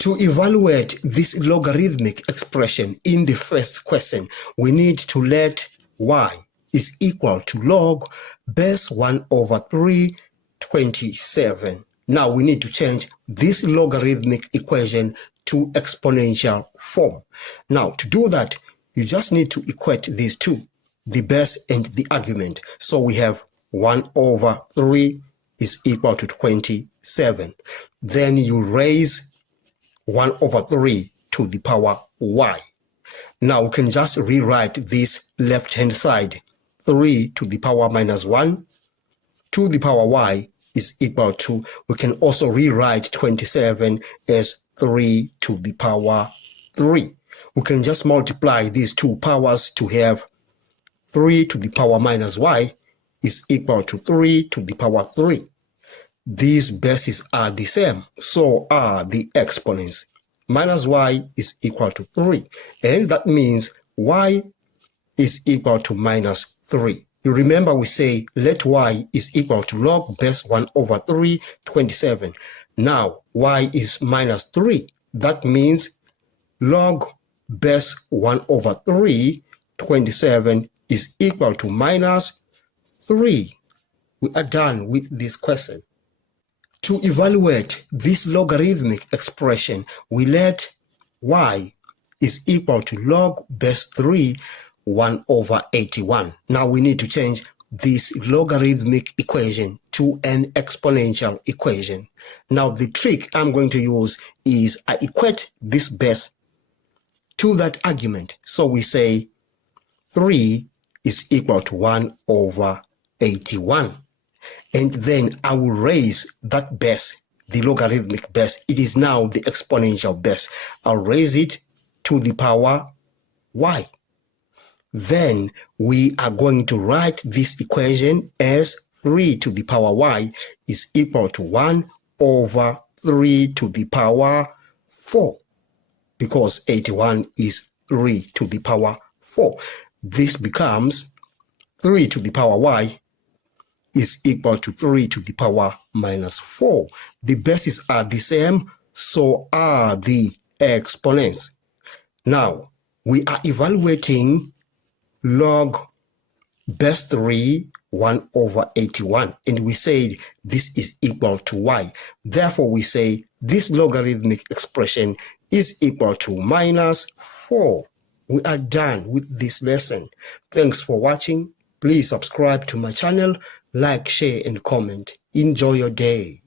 To evaluate this logarithmic expression in the first question, we need to let y is equal to log base 1 over 327. Now we need to change this logarithmic equation to exponential form. Now to do that, you just need to equate these two, the base and the argument. So we have 1 over 3 is equal to 27. Then you raise 1 over 3 to the power y. Now we can just rewrite this left-hand side. 3 to the power minus 1 to the power y is equal to, we can also rewrite 27 as 3 to the power 3. We can just multiply these two powers to have 3 to the power minus y is equal to 3 to the power 3. These bases are the same, so are the exponents. Minus y is equal to 3, and that means y is equal to minus 3. You remember we say let y is equal to log base 1 over 327. Now y is minus 3. That means log base 1 over 327 is equal to minus 3. We are done with this question. To evaluate this logarithmic expression, we let y is equal to log base 3 1 over 81. Now we need to change this logarithmic equation to an exponential equation. Now the trick I'm going to use is I equate this base to that argument. So we say 3 is equal to 1 over 81. And then I will raise that base, the logarithmic base. It is now the exponential base. I'll raise it to the power y. Then we are going to write this equation as 3 to the power y is equal to 1 over 3 to the power 4, because 81 is 3 to the power 4. This becomes 3 to the power y is equal to 3 to the power minus 4. The bases are the same, so are the exponents. Now, we are evaluating log base 3 1 over 81, and we said this is equal to y. Therefore, we say this logarithmic expression is equal to minus 4. We are done with this lesson. Thanks for watching. Please subscribe to my channel, like, share, and comment. Enjoy your day.